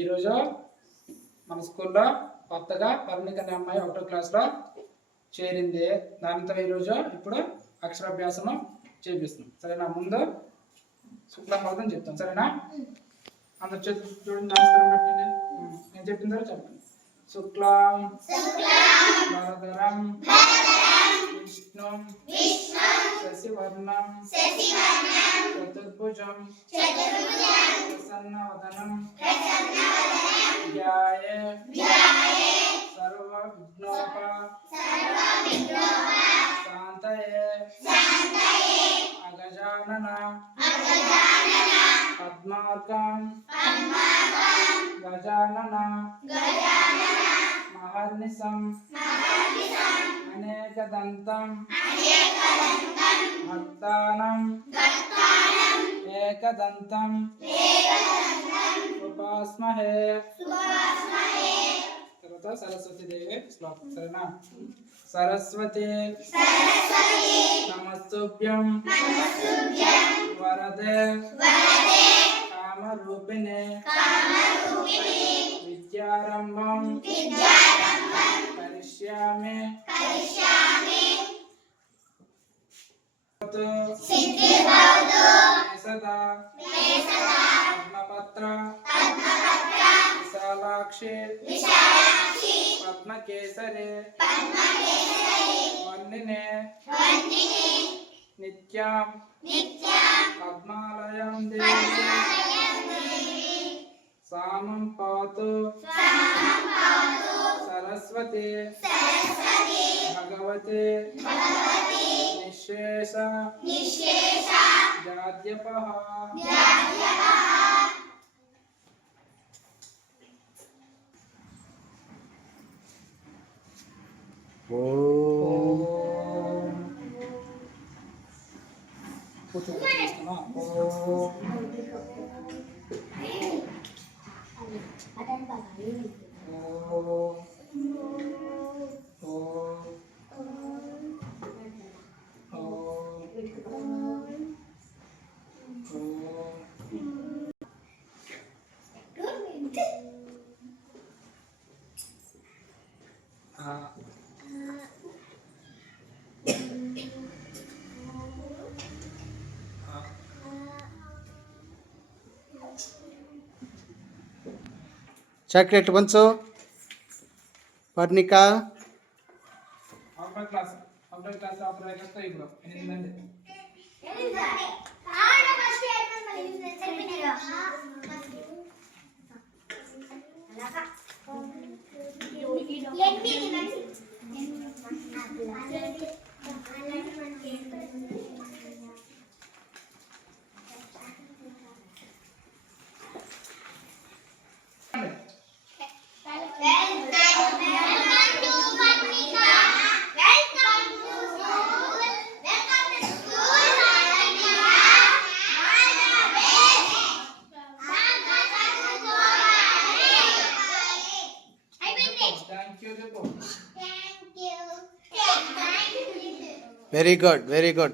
ఈరోజు మన స్కూల్లో కొత్తగా పర్ణిక అనే అమ్మాయి 1వ క్లాస్లో చేరింది. దాంతో ఈరోజు ఇప్పుడు అక్షరాభ్యాసం చేపిస్తున్నాం. సరేనా? ముందు శుక్లాంబరం చెప్తాం. సరేనా? అందరు చూడండి, నమస్కారం పెట్టండి. నేను చెప్పిన తర్వాత చెప్పండి. శుక్లాం వరదరం విష్ణుం శశివర్ణం చతుర్భుజం ప్రసన్నవదనం ధ్యాయే శాంతయే అగజానన పద్మార్కం గజానన మహర్నిశం అనేకదంతం భక్తానం ఏకదంతం ఉపాస్మహే. తర్వాత సరస్వతి దేవి శ్లోకం. సరేనా? సరస్వతి నమస్తుభ్యం వరదే కామరూపిణే విద్యారంభం కరిష్యామి సదా పద్మపత్ర విశాలాక్షి పద్మకేసరి వర్ణినే నిత్యాం పద్మాలయం దేవి సామం పాతు సరస్వతి భగవతి నిశేష జాడ్యపః. చాక్లెట్ పంచు పర్ణిక. క్లాస్ ఇప్పుడు 8 మంది. Very good, very good.